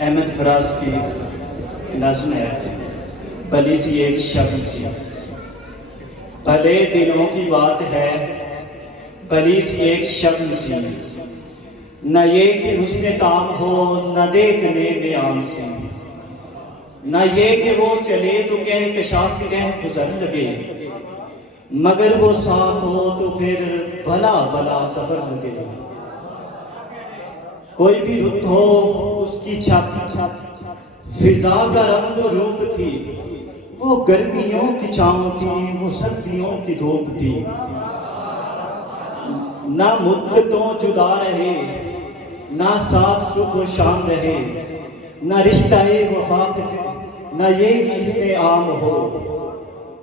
احمد فراز کی نظم ہے، بھلی سی ایک شب تھی، بھلے دنوں کی بات ہے، بھلی سی ایک شب تھی، نہ یہ کہ حسن کام ہو نہ دیکھنے میں آنسی، نہ یہ کہ وہ چلے تو کہکشاں سے رہ گزر لگے، مگر وہ ساتھ ہو تو پھر بھلا بھلا سفر لگے۔ کوئی بھی رت ہو اس کی چھپ فضا کا رنگ روپ تھی، وہ گرمیوں کی چھاؤں تھی، وہ سردیوں کی دھوپ تھی، نہ مدتوں جدا رہے، نہ ساتھ صبح و شام رہے، نہ رشتہ وفا نہ یہ کہ اس میں عام ہو،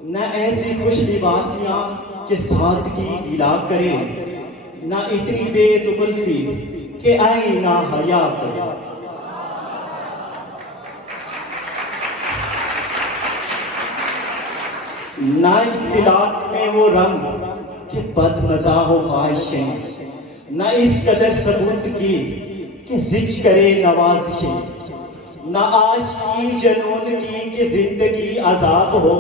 نہ ایسی خوش لباسیاں کہ ساتھ کی گلا کرے، نہ اتنی بے تکلفی کہ آئینہ حیا کرے۔ نہ اختلاط میں وہ رنگ کہ بد مزاح و خواہشیں، نہ اس قدر ثبوت کی کہ زج کرے نوازشیں، نہ عاشقی جنون کی کہ زندگی عذاب ہو،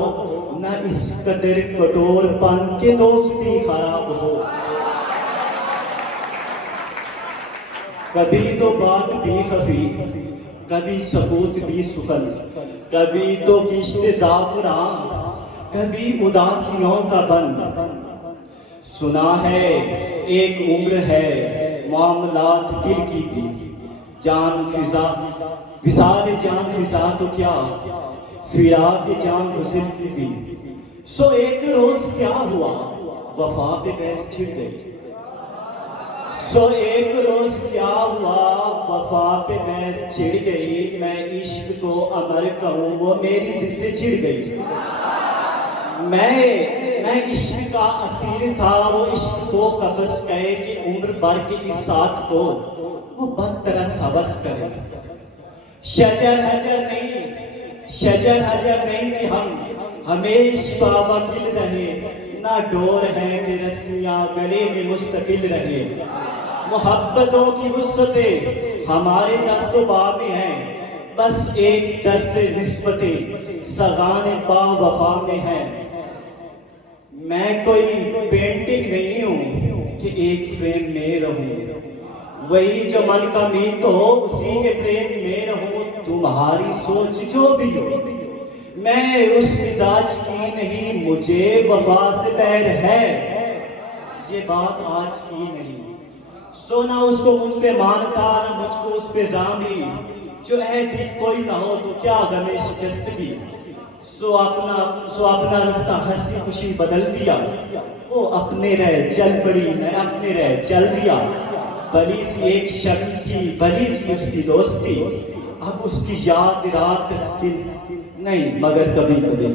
نہ اس قدر کٹور پن کہ دوستی خراب ہو۔ کبھی تو بات بھی خفی، کبھی سکوت بھی سخن، کبھی تو کشت زعفران، کبھی اداسیوں کا بند۔ سنا ہے ایک عمر ہے معاملات دل کی بھی، جان فضا وصال جان فضا تو کیا، فراق جان گزر کی بھی۔ سو ایک روز کیا ہوا وفا پہ بحث چھڑ گئی، سو ایک روز کیا ہوا وفا پہ بحث چھڑ گئی، میں عشق کو امر کہوں وہ میری ضد سے چھڑ گئی۔ میں عشق کا اسیر تھا، وہ عشق کو قفس کہے کہ عمر بھر کے اس ساتھ کو وہ بدترس حوث کرے۔ شجر حجر نہیں کہ ہم ہمیش باوکل رہے، نہ ڈور ہے کہ رسیاں گلے میں مستقل رہے۔ محبتوں کی وسعتیں ہمارے دست و پا میں ہیں، بس ایک درس نسبتیں سغان با وفا میں ہے۔ میں کوئی پینٹنگ نہیں ہوں کہ ایک فریم میں رہوں، وہی جو من کا میت ہو اسی کے فریم میں رہوں۔ تمہاری سوچ جو بھی ہو میں اس مزاج کی نہیں، مجھے وفا سے پیر ہے یہ بات آج کی نہیں۔ سو نہ اس کو مجھ پہ مانتا نہ مجھ کو اس پہ ضامی، جو عہد کوئی نہ ہو تو کیا غم شکستگی۔ سو اپنا رستہ ہنسی خوشی بدل دیا، وہ اپنے رہ چل پڑی میں اپنے رہ چل دیا۔ بھلی سی ایک شب تھی، بھلی سی اس کی دوستی، اب اس کی یاد رات دن نہیں مگر کبھی کبھی